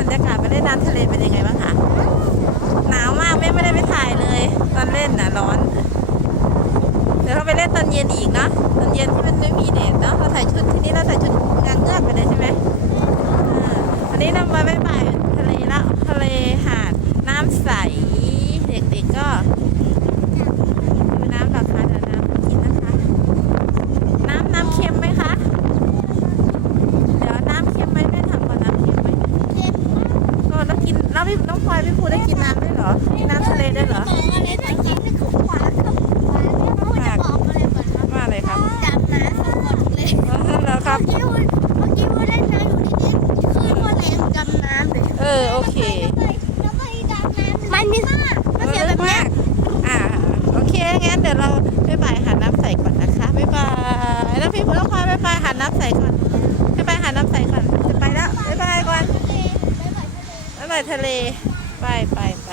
บรรยากาศไปเล่นน้ำทะเลเป็นยังไงบ้างคะหนาวมากแม่ไม่ได้ไปถ่ายเลย ตอนเล่นน่ะร้อน เดี๋ยวเราไปเล่นตอนเย็นอีกเนาะตอนเย็นที่มันไม่มีแดดเนาะเราใส่ชุดที่นี่เราใส่ชุดงานเงือกไปเลยใช่ไหมอันนี้เรามาบ๊ายบายทะเลแล้วทะเลหาดน้ำใส เด็กๆก็ดูน้ำราคาเดี๋ยวน้ำกินนะคะ น้ำน้ำเค็มไหมคะ เดี๋ยวน้ำเค็มไหมแม่ถามก่อนน้ำเค็มไหมก็ แล้วกินแล้วพี่น้องพลอยพี่ภูได้กินน้ำด้วยเหรอกินน้ำทะเลด้วยเหรออะไรแต่กินไม่ขวานกับขวานไม่รู้จะบอกอะไรเหมือนมันว่าอะไรครับจับน้ำสะกดเลยแล้วครับเมื่อกี้ว่าเมื่อกี้ว่าเล่นน้ำอยู่นิดๆคือว่าแรงจำน้ำเลยเออโอเคแล้วก็อีดำน้ำมันมีมันเสียแบบเนี้ยอ่าโอเคงั้นเดี๋ยวเราบ๊ายบายหาน้ำใส่ก่อนนะคะบ๊ายบายแล้วพี่ผู้ต้องคอยบ๊ายบายหาน้ำใส่ก่อนบ๊ายบายหาน้ำใส่ก่อน จะ ไปทะเล ไปไปไป